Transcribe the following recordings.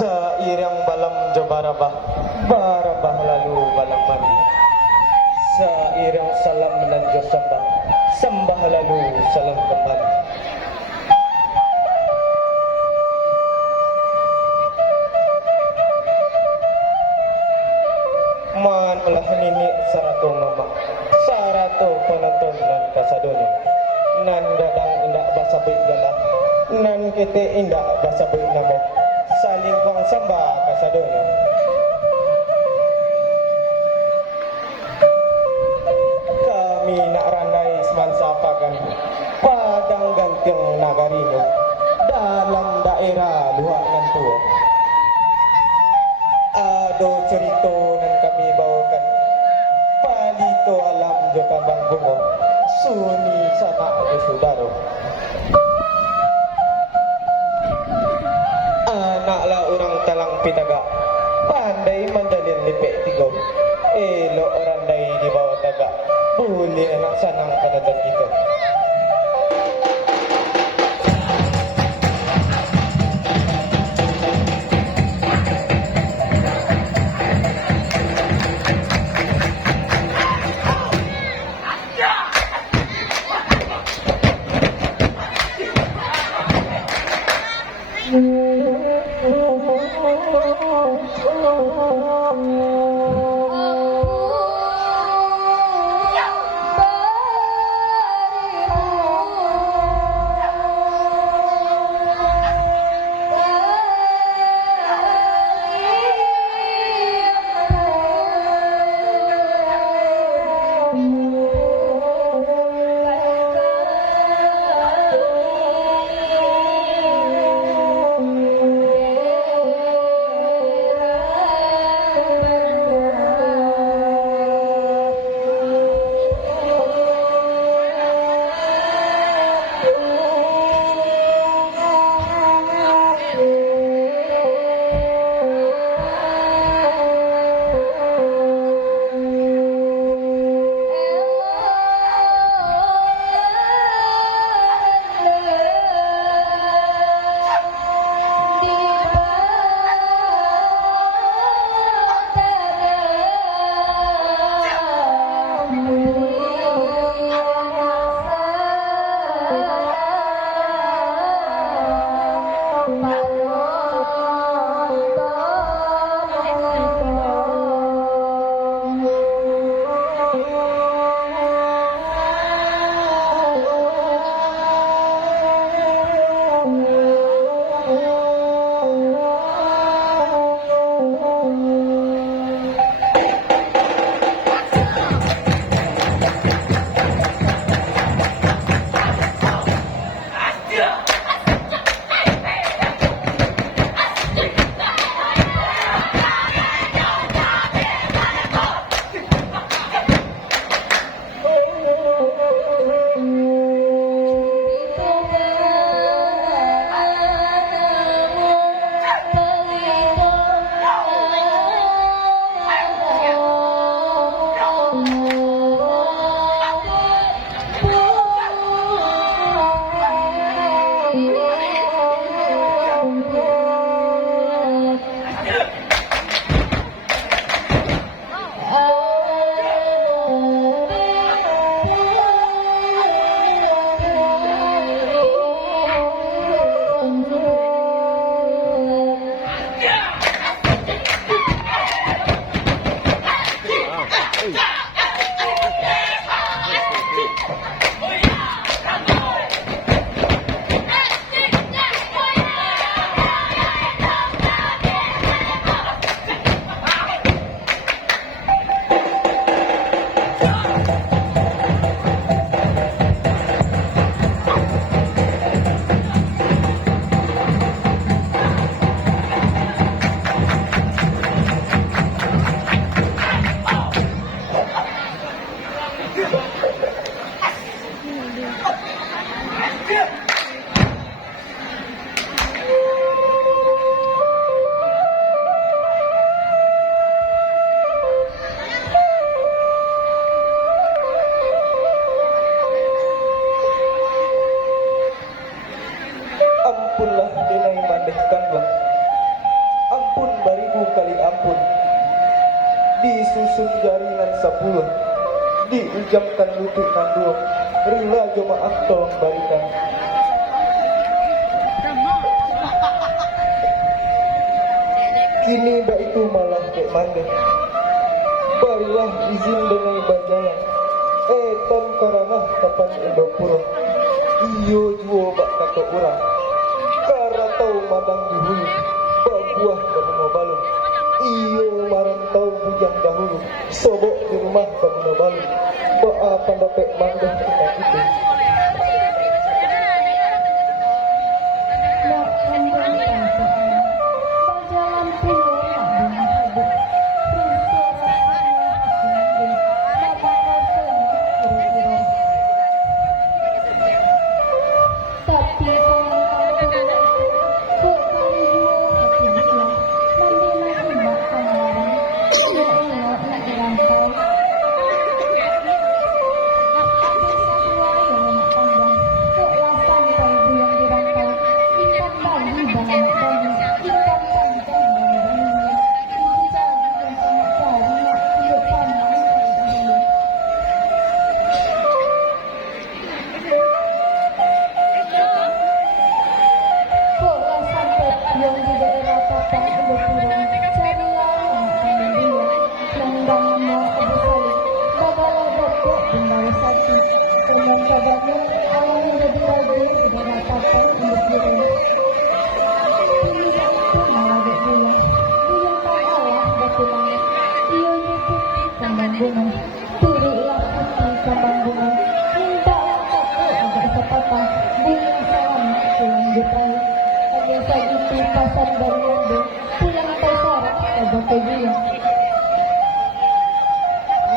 Sairang balam jo barabah, barabah lalu balam mandi. Sairang salam nan jo sembah, sembah lalu salam kembali. Man ulah nini sarato mama, sarato penonton nan kasadono. Nan dadang indak basa baik galah, nan kete indak basa baik namo. Saling kong samba kasadono. Kami nak randai semansa pagan padang gantiang nagarino dalam daerah luar nantua. Ado cerita nan kami bawakan palito alam jo kambang bungo suni sama ado sudaro. Anaklah orang talang pitaga pandai mandalin lipek tigo elo orang dai di bawah taga boleh anak sanang penonton kita. 10 diujamkan lutut kandung rila jemaah tolong balikan. Kini bak itu malah dek mandeh barilah izin denai bajalan tan karanah kapan indo pura iyo juo bak kato urang karatau madang dihulu bak buah babuna balung iyo marantau bujang dahulu sobok di rumah babuna balung bak apa dapet mandeh kita itu.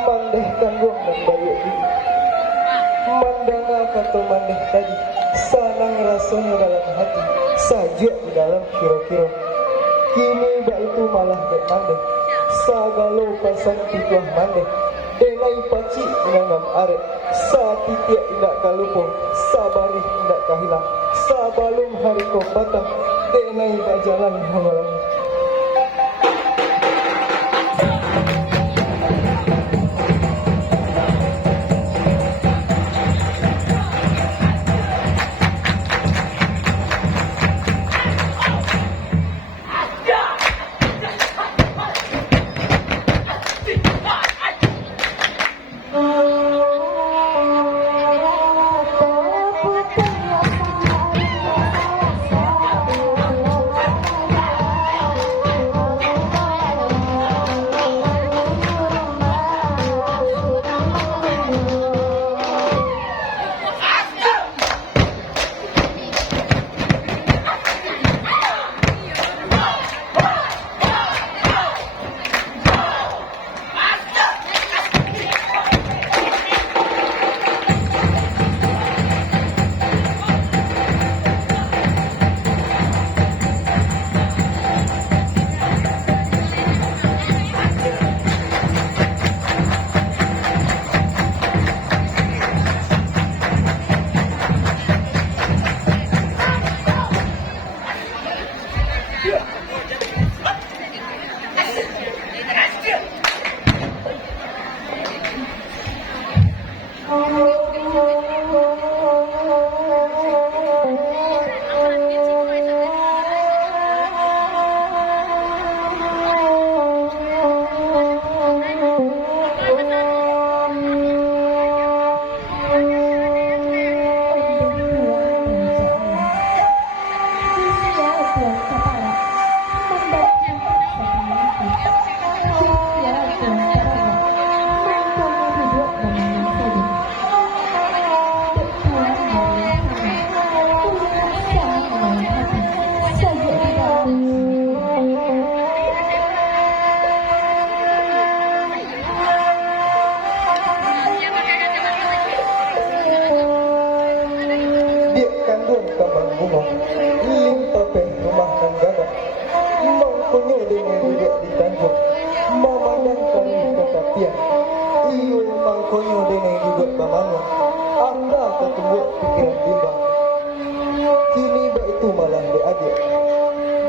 Mandeh tanggung dan bayu ini mandanga kata mandeh tadi sanang rasanya dalam hati saja di dalam kira-kira kini bak itu malah dek mandeh sagalo pasang tituah mandeh denai paci menanam arek satitiak indak kalupo sabari indak kahilang sabalum hari ko patah denai bak jalan hamalang.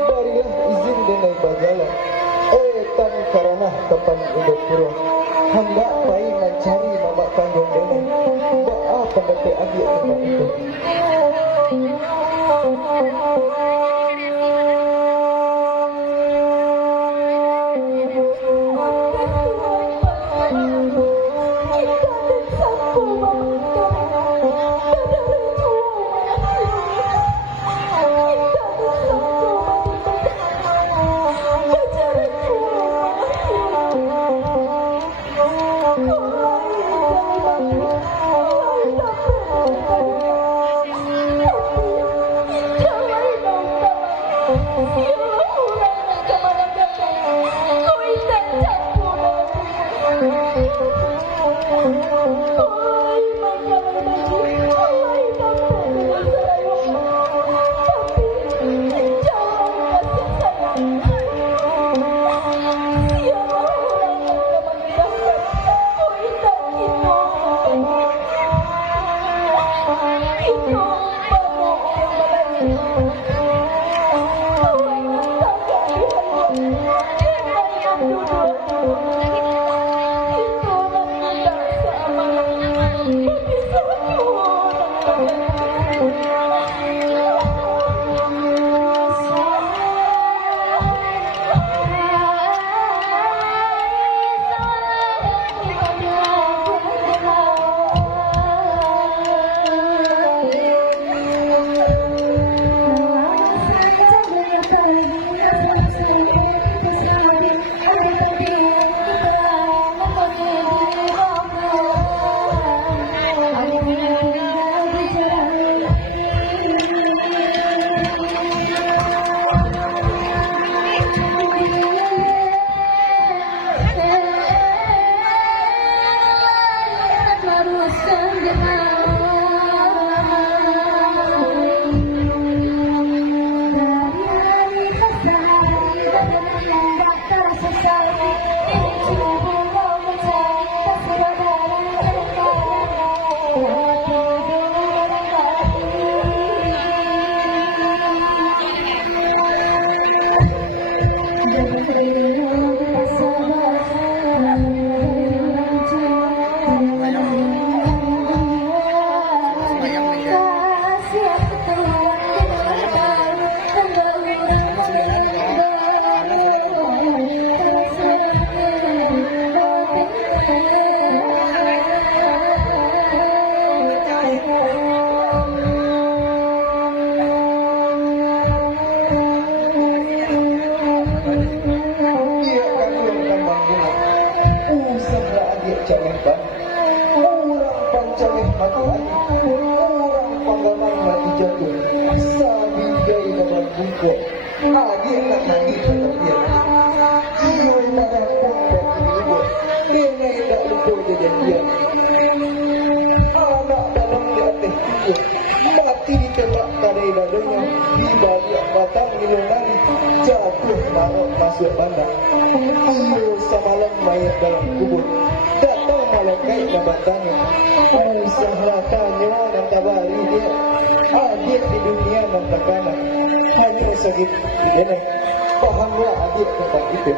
Barilah izin denai bajalan tan karana kapan udah pura hendak cari mama kandung dene. Apa bete adik tempat itu? Masuk bandar, iyo semalam mayat dalam kubur. Datang malaikat dan bertanya, usahlah tanya dan tabari dia. Adik di dunia dan takana hanya segitu. Ini pahamlah adik tempat itu.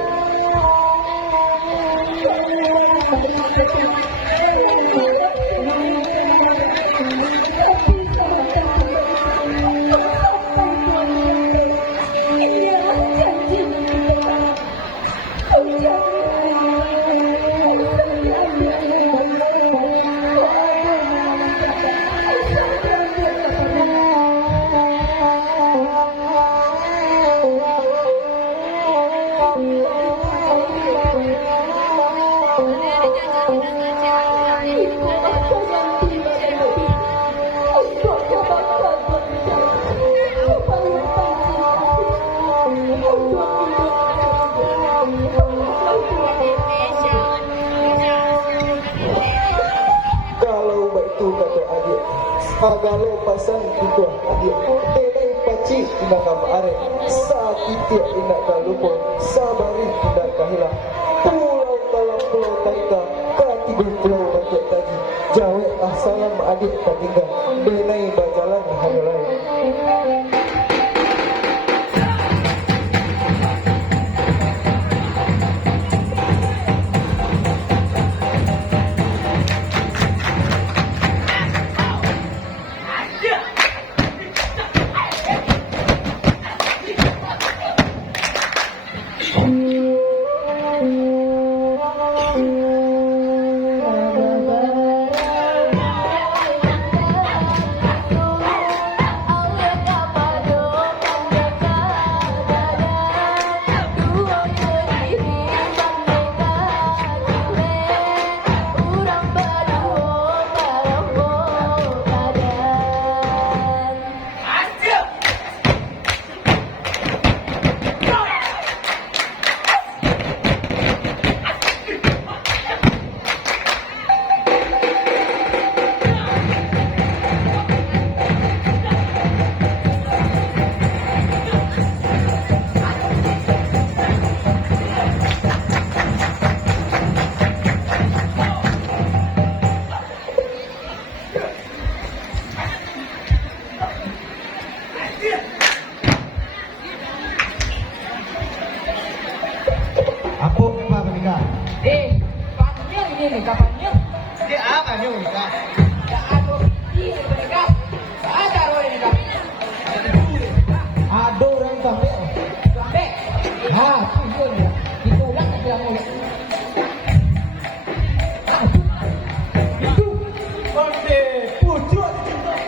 Agalo pasang itu adik tenai paci tidak kamare sakit tidak kalupo sabari tidak kahilah pulau dalam pulau taika katibu pulau baca tadi jawa assalam adik tatinggal tenai bajalan halai. ini kapannya? Dia apa juga? Ya aduh, ini mereka. Ada roh ini kak. Aduh orang sampai. Sampai. Ah, tujuan ya. Ditolak ke dalam mulut. Itu. Oke, pucuk.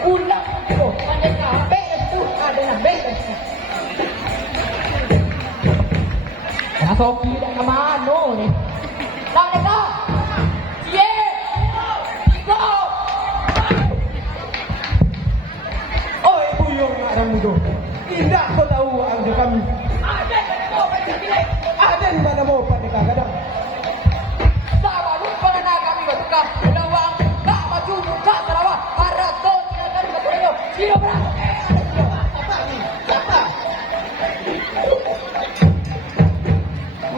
Ulang. Oh, pandai sampai itu ada sampai. Soki dah ke mana ni? Tak ada. Ye. Go. Oh, ibu yang nak ramudo. Tidak kau tahu anda kami. Ada di mana mau pada kadang. Sama lupa nak kami bertukar. Lawang tak maju tak terawak. Harap tu tinggalkan bertukar. Sila berang.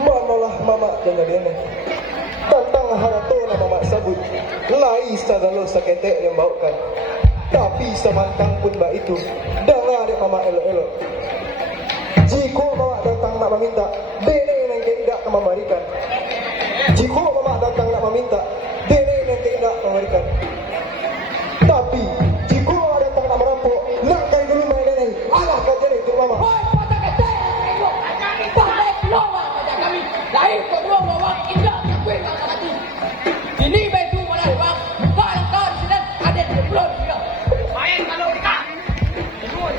Manalah mama dengan dia. Tentang harato na mama sabut. Lai sa dalo sa ketek yang baukan. Tapi samantang pun ba itu. Dengar dia mama elo-elo. Jika mama datang nak meminta, dene yang tidak memberikan. Jika mama datang nak meminta, dene yang tidak memberikan. Tapi jika mama datang nak merampok, nak kau dulu main dene. Alah kau jadi itu mama. Hoi, patah ketek. Pandai keluar macam kami. Lain kau keluar bawang indah kue kata mati. Ini baju mana bang? Buka langkah di sini ada di pulau dia. Main kalau kita. Betul.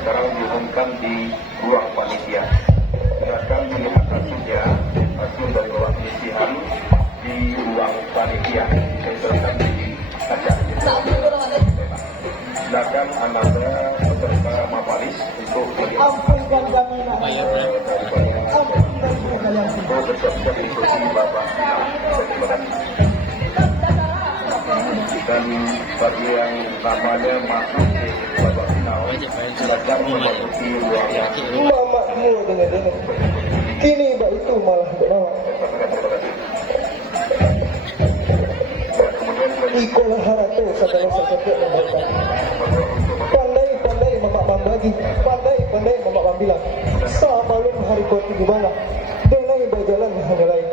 Sekarang diumumkan di ruang panitia. Silakan melihat hasilnya, hasil dari ruang penyisihan di ruang panitia. Disesuaikan di kaca. Silakan anda beserta Mapalis untuk melihat Ampunkan kami nak. untuk bersiap-siap mengikuti babak final. Dan bagi yang namanya masuk di babak final, silakan memasuki ruang yang Mamakmu dengan dia. Kini mbak itu malah bernama. Ikolah harato segala sesuatu yang mereka. Pandai-pandai mamak membagi, pandai-pandai mamak membilang. Sabalum hari kau tinggi bala, denai berjalan hanya lain.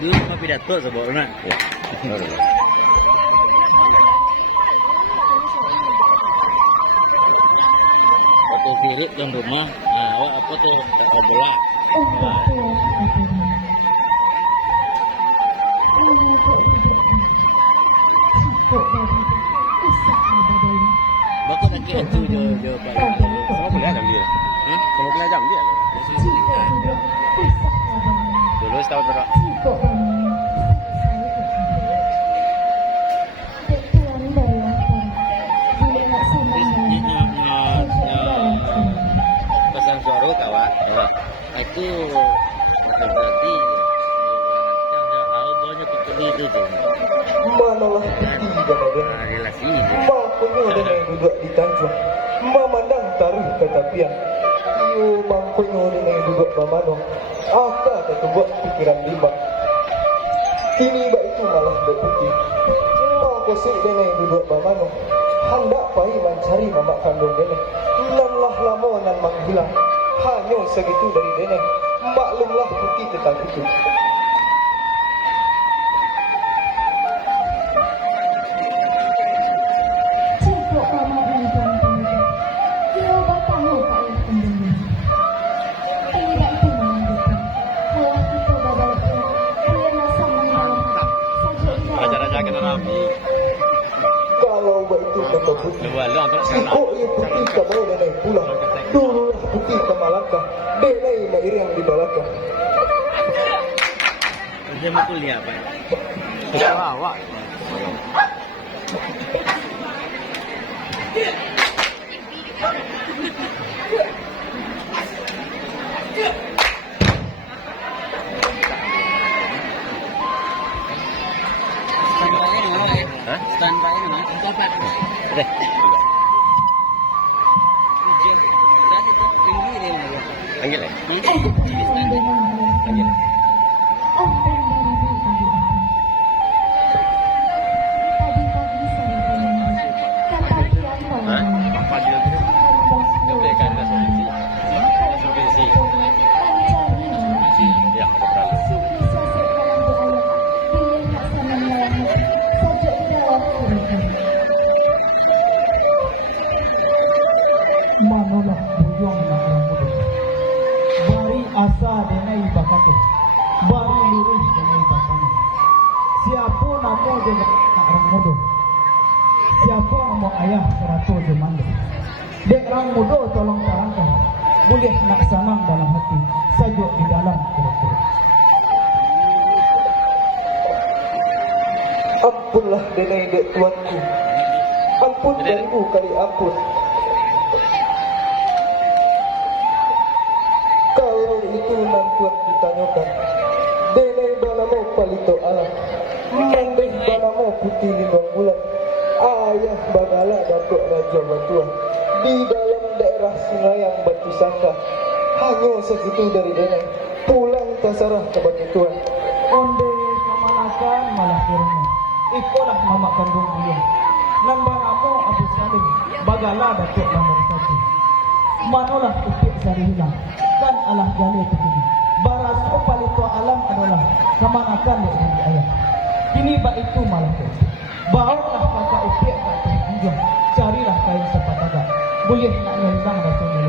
Dulu mah pidato sebenarnya. Ya. Foto kiri dan rumah, nah apa tuh bola. itu je Pak. Semua boleh jam dia. Semua boleh jam dia. Dulu setahun berapa? Pesan suara kawan. Itu berarti banyak pekeli itu tu. Manalah bukti Jamaden. Relasi. Mampunya dengan duduk di tanjung, memandang taruh ke tapian. Iyo mampunya dengan duduk mamano, aka tak buat pikiran lima. Kini bak itu malah berbukti. Makasih dengan duduk mamano, hendak pai mencari mamak kandung dene. Nanlah lama nan menghilang, hanya segitu dari dene. Maklumlah bukti tentang itu. Raja-raja kena rapi. Kalau begitu kata bukti, sikok ia putih ke bawah dan naik pulang. Dululah putih ke Malaka, denai mair yang di Malaka. Dia mau kuliah apa? Sarawak. Standby mana? Untuk apa? Ada. Ujian. Tadi tu tinggi dia mana? Panggil eh? Panggil. Apa dia tu? Kebekan ke solusi. Solusi. Ya, berlalu. Manolah bujung nak muda. Bari asa denai bakatu. Bari lurus denai bakani. Siapa namo je nak orang muda. Siapa namo ayah seratus je manda. Dek orang muda tolong terangkan. Boleh nak sanang dalam hati. Sajuk di dalam kira-kira. Ampunlah denai dek tuanku. Ampun dariku kali ampun. Kalau itu nan tuan ditanyakan, denai banamo palito alam, mandeng banamo putih lindung bulan, ayah bagala datuk raja batuan, di dalam daerah Singayang Batu Sangka, hanya segitu dari denai, pulang tasarah ke batu tuan. Onde kemanakan malah kurangnya. Ikolah mama kandung dia. Nambah namo Abu Salim. Bagala datuk nomor 1. Manolah ukip sari hilang. Dan alah gali begini. Baraso palito alam adalah kemanakan dari ayah. Kini bak itu malah tu. Bawalah kakak ukip kat anjung. Carilah kain sepatagak. Boleh nak nyelang rasanya.